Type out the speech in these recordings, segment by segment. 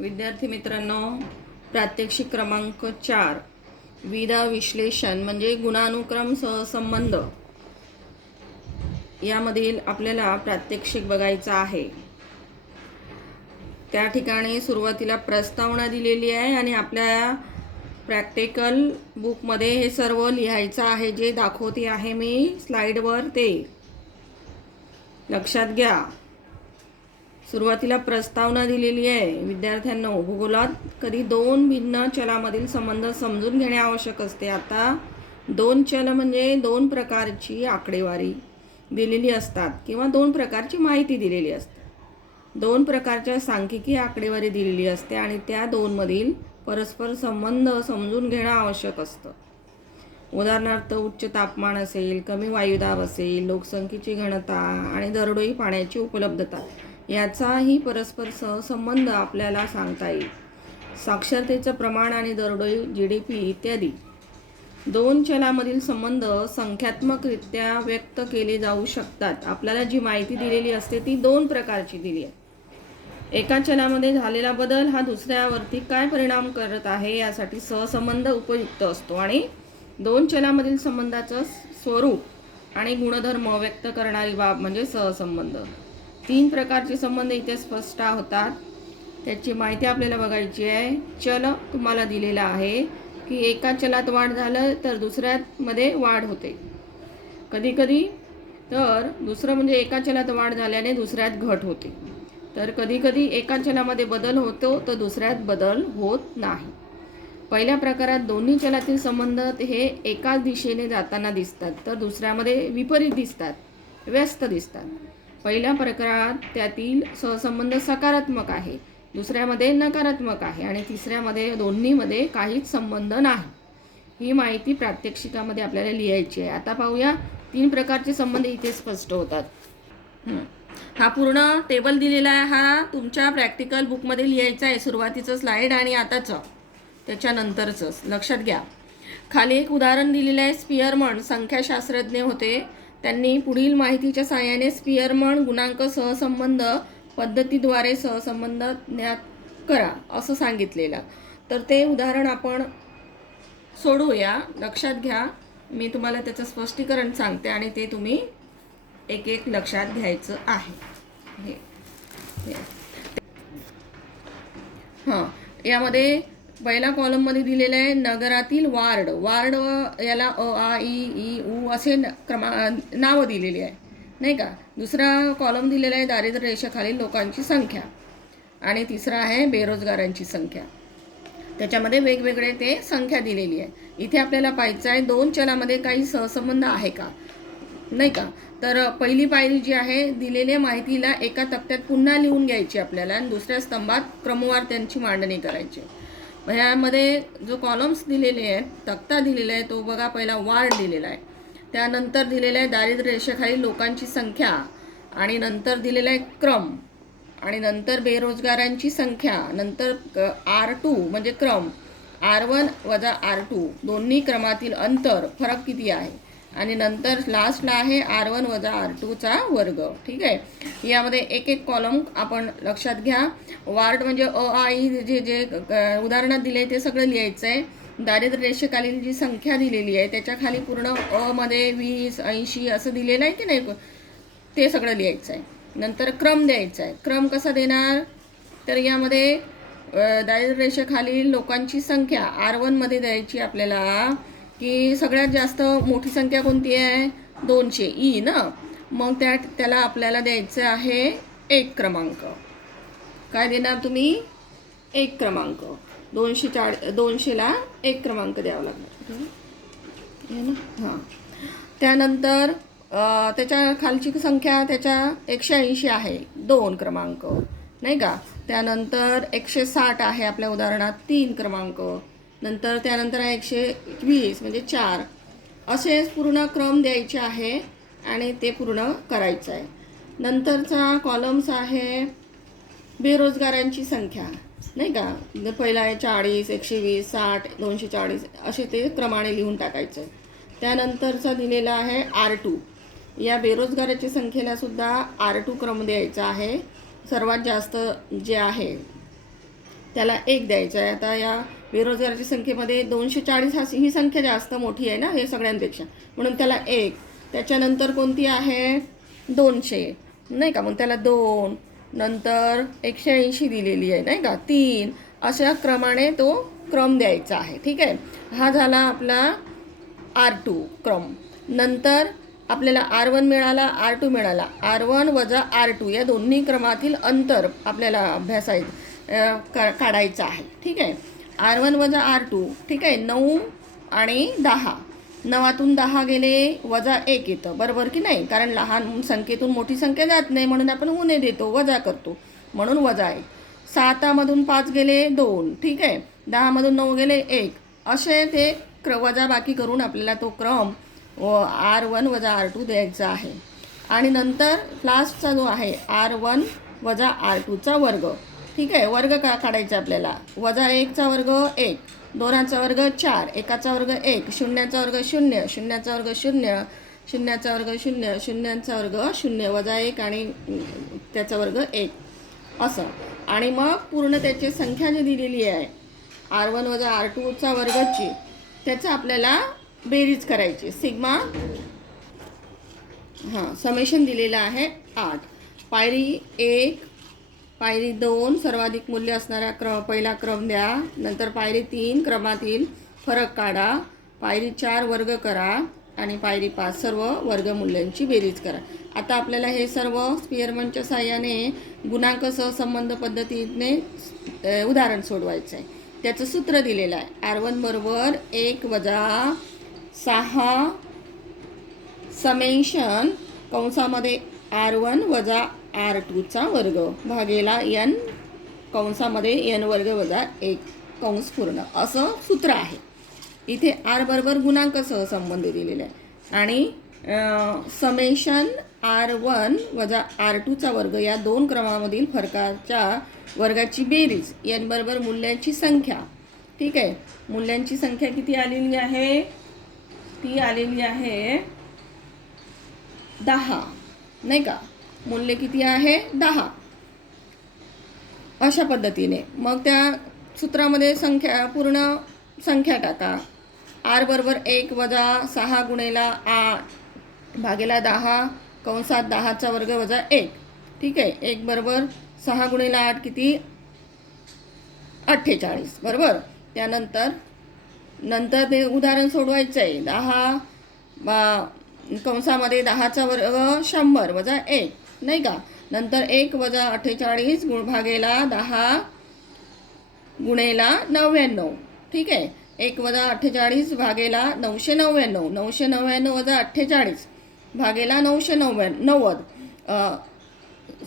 विद्यार्थी मित्रांनो, प्रात्यक्षिक क्रमांक 4 विधा विश्लेषण म्हणजे गुणानुक्रम सहसंबंध यामधील आपल्याला प्रात्यक्षिक बघायचं आहे। त्या ठिकाणी सुरुवातीला प्रस्तावना दिलेली आहे आणि आपल्या प्रॅक्टिकल बुकमध्ये हे सर्व लिहायचं आहे। जे दाखवते आहे मी स्लाइडवर ते लक्षात घ्या। सुरुवातीला प्रस्तावना दिलेली आहे। विद्यार्थ्यांनो, भूगोलात कधी दोन भिन्न चलामधील संबंध समजून घेणे आवश्यक असते। आता दोन चल म्हणजे दोन प्रकारची आकडेवारी दिलेली असतात किंवा दोन प्रकारची माहिती दिलेली असते। दोन प्रकारच्या सांख्यिकी आकडेवारी दिलेली असते आणि त्या दोनमधील परस्पर संबंध समजून घेणं आवश्यक असतं। उदाहरणार्थ, उच्च तापमान असेल, कमी वायुदाब असेल, लोकसंख्येची घनता आणि दरडोई पाण्याची उपलब्धता याचाही परस्पर सहसंबंध आपल्याला सांगता येईल। साक्षरतेचं प्रमाण आणि दरडोई GDP इत्यादी दोन चलामधील संबंध संख्यात्मकरित्या व्यक्त केले जाऊ शकतात। आपल्याला जी माहिती दिलेली असते ती दोन प्रकारची दिली आहे। एका चलामध्ये झालेला बदल हा दुसऱ्यावरती काय परिणाम करत आहे यासाठी सहसंबंध उपयुक्त असतो आणि दोन चलामधील संबंधाचं स्वरूप आणि गुणधर्म व्यक्त करणारी बाब म्हणजे सहसंबंध। तीन प्रकारचे संबंध इथे स्पष्ट होतात। त्याची माहिती आपल्याला बघायची आहे। चल तुम्हाला दिलेला आहे की एका चलात वाढ झालं तर दुसऱ्यामध्ये वाढ होते कधी कधी, तर दुसरं म्हणजे एका चलात वाढ झाल्याने दुसऱ्यात घट होते, तर कधी कधी एका चलामध्ये बदल होतो तर दुसऱ्यात बदल होत नाही। पहिल्या प्रकारात दोन्ही चलातील संबंध हे एकाच दिशेने जाताना दिसतात तर दुसऱ्यामध्ये विपरीत दिसतात, व्यस्त दिसतात। पहिल्या प्रकारात त्यातील सहसंबंध सकारात्मक आहे, दुसऱ्यामध्ये नकारात्मक आहे आणि तिसऱ्यामध्ये दोन्हीमध्ये काहीच संबंध नाही। ही माहिती प्रात्यक्षिकामध्ये आपल्याला लिहायची आहे। आता पाहूया, तीन प्रकारचे संबंध इथे स्पष्ट होतात। हा पूर्ण टेबल दिलेला आहे, हा तुमच्या प्रॅक्टिकल बुकमध्ये लिहायचा आहे। सुरुवातीचं स्लाइड आणि आताचं त्याच्यानंतरचं लक्षात घ्या। खाली एक उदाहरण दिलेलं आहे। स्पियरमन संख्याशास्त्रज्ञ होते। त्यांनी पुढील माहितीच्या सहाय्याने स्पियरमन गुणांक सहसंबंध पद्धतीद्वारे सहसंबंध ज्ञात करा असं सांगितलेलं। तर ते उदाहरण आपण सोडूया। लक्षात घ्या, मी तुम्हाला त्याचं स्पष्टीकरण सांगते आणि ते तुम्ही एक एक लक्षात घ्यायचं आहे। यामध्ये पहिला कॉलममध्ये दिलेलं आहे नगरातील वार्ड। याला आ इ उ असे नावं दिलेली आहे, नाही का। दुसरा कॉलम दिलेला आहे दारिद्र्य रेषेखालील लोकांची संख्या आणि तिसरा आहे बेरोजगारांची संख्या। त्याच्यामध्ये वेगवेगळे ते संख्या दिलेली आहे। इथे आपल्याला पाहायचं आहे दोन चलामध्ये काही सहसंबंध आहे का, नाही का। तर पहिली पायरी जी आहे, दिलेल्या माहितीला एका तक्त्यात पुन्हा लिहून घ्यायची आपल्याला आणि दुसऱ्या स्तंभात क्रमवार त्यांची मांडणी करायची। ह्यामध्ये जो कॉलम्स दिलेले आहेत, तक्ता दिलेला आहे तो बघा। पहिला वार्ड दिलेला आहे, त्यानंतर दिलेला आहे दारिद्र्य रेषेखालील लोकांची संख्या आणि नंतर दिलेला आहे क्रम आणि नंतर बेरोजगारांची संख्या, नंतर R2 म्हणजे क्रम, R1 वजा R2 दोन्ही क्रमातील अंतर फरक किती आहे आणि नंतर लास्टला आहे R1 वजा R2 चा वर्ग। ठीक आहे, यामध्ये एक एक कॉलम आपण लक्षात घ्या। वार्ड म्हणजे आ इ जे उदाहरणात दिले ते सगळं लिहायचं आहे। दारिद्र्य रेषेखालील जी संख्या दिलेली आहे त्याच्या खाली पूर्ण मध्ये 20, 80 असं दिलेलं आहे की नाही, ते सगळं लिहायचं आहे। नंतर क्रम द्यायचा आहे। क्रम कसा देणार, तर यामध्ये दारिद्र्य रेषेखालील लोकांची संख्या R1 मध्ये द्यायची आपल्याला की सगळ्यात जास्त मोठी संख्या कोणती आहे, 200 ई ना। मग त्याला आपल्याला द्यायचं आहे 1 क्रमांक। काय देणार तुम्ही, 1 क्रमांक। 200ला 1 क्रमांक द्यावा लागणार ना। त्यानंतर त्याच्या खालची संख्या त्याच्या 180 आहे, 2 क्रमांक, नाही का। त्यानंतर 160 आहे आपल्या उदाहरणात, 3 क्रमांक। नंतर त्यानंतर 120 म्हणजे 4 असे पूर्ण क्रम द्यायचे आहे आणि ते पूर्ण करायचं आहे। नंतरचा कॉलम्स आहे बेरोजगारांची संख्या, नाही का। पहिला आहे 40, 120, 60, 240 असे ते क्रमाने लिहून टाकायचं। त्यानंतरचा दिलेला आहे R2। या बेरोजगाराच्या संख्येला सुद्धा R2 क्रम द्यायचा आहे। सर्वात जास्त जे आहे त्याला 1 द्यायचं आहे. आता या बेरोजगाराच्या संख्येमध्ये 240 ही संख्या जास्त मोठी आहे ना हे सगळ्यांपेक्षा, म्हणून त्याला 1. त्याच्यानंतर कोणती आहे 200 नाही का, मग त्याला 2, नंतर 180 दिलेली आहे नाही का 3, अशा क्रमाने तो क्रम द्यायचा आहे. ठीक आहे, हा झाला आपला R2 क्रम. नंतर आपल्याला R1 मिळाला, R2 मिळाला. R1 वजा R2 या दोन्ही क्रमातील अंतर आपल्याला काढायचं आहे. ठीक आहे, R1 वजा R2. ठीक आहे, 9 आणि 10. 9तून 10 गेले वजा 1 येतं, बरोबर की नाही, कारण लहान संख्येतून मोठी संख्या जात नाही म्हणून आपण उणे देतो, वजा करतो, म्हणून वजा 1. 7मधून 5 गेले 2. ठीक आहे, 10मधून 9 गेले 1. असे ते वजा बाकी करून आपल्याला तो क्रम R1 वजा R2 द्यायचा आहे. आणि नंतर लास्टचा जो आहे R1 वजा R2चा वर्ग. ठीक आहे, वर्ग काढायचा आपल्याला. वजा 1चा वर्ग 1, 2चा वर्ग 4, 1चा वर्ग 1, 0चा वर्ग 0, 0चा वर्ग 0, 0चा वर्ग 0, 0चा वर्ग 0, वजा 1 आणि त्याचा वर्ग 1 असं. आणि मग पूर्ण त्याची संख्या जी दिलेली आहे R1 वजा R2चा वर्गची, त्याचं आपल्याला बेरीज करायची. सिग्मा समेशन दिलेलं आहे 8. पायरी 1, पायरी 2 सर्वाधिक मूल्य असणारा पहिला क्रम द्या. नंतर पायरी 3 क्रमातील फरक काढा. पायरी 4 वर्ग करा आणि पायरी 5 सर्व वर्गमूल्यांची बेरीज करा. आता आपल्याला हे सर्व स्पिअरमनच्या साहाय्याने गुणांक सहसंबंध पद्धतीने उदाहरण सोडवायचं आहे. त्याचं सूत्र दिलेलं आहे. R1 बरोबर 1 वजा 6 समेशन कंसामध्ये R1 वजा R2चा वर्ग भागेला n कंसामध्ये n वर्ग वजा 1 कंस पूर्ण, असं सूत्र आहे. इथे R बरोबर गुणांक सहसंबंध दिलेला आहे आणि समेशन R1 वजा R2चा वर्ग या दोन क्रमांमधील फरकाच्या वर्गाची बेरीज, n बरोबर मूल्यांची संख्या. ठीक आहे, मूल्यांची संख्या किती आलेली आहे, ती आलेली आहे 10 नाही का, मूल्य किती आहे 10. अशा पद्धतीने मग त्या सूत्रामध्ये पूर्ण संख्या टाका. R बरोबर 1 वजा 6 गुणेला 8 भागेला 10 कंसात 10चा वर्ग वजा 1. ठीक आहे, 1 बरोबर 6 गुणेला 8 किती 48 बरोबर. त्यानंतर ते उदाहरण सोडवायचं आहे. 10 कंसामध्ये 10चा वर्ग 100 वजा 1 नाही का. नंतर 1 वजा 48 भागेला 10 गुणेला 99. ठीक आहे, 1 वजा 48 भागेला 999, 999 वजा 48 भागेला 990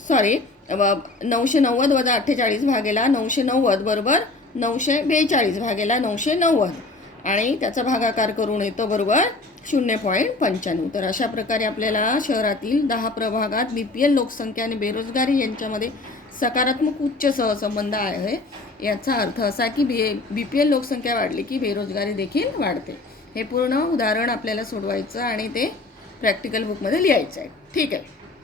सॉरी 990 वजा 48 भागेला 990 बरोबर 942 भागेला 990 आणि त्याचा भागाकार करून येतो बरोबर 0.95. तर अशा प्रकारे आपल्याला शहरातील 10 प्रभागात BPL लोकसंख्या आणि बेरोजगारी यांच्यामध्ये सकारात्मक उच्च सहसंबंध आहे. याचा अर्थ असा की BPL लोकसंख्या वाढली की बेरोजगारी देखील वाढते. हे पूर्ण उदाहरण आपल्याला सोडवायचं आणि ते प्रॅक्टिकल बुकमध्ये लिहायचं आहे. ठीक आहे.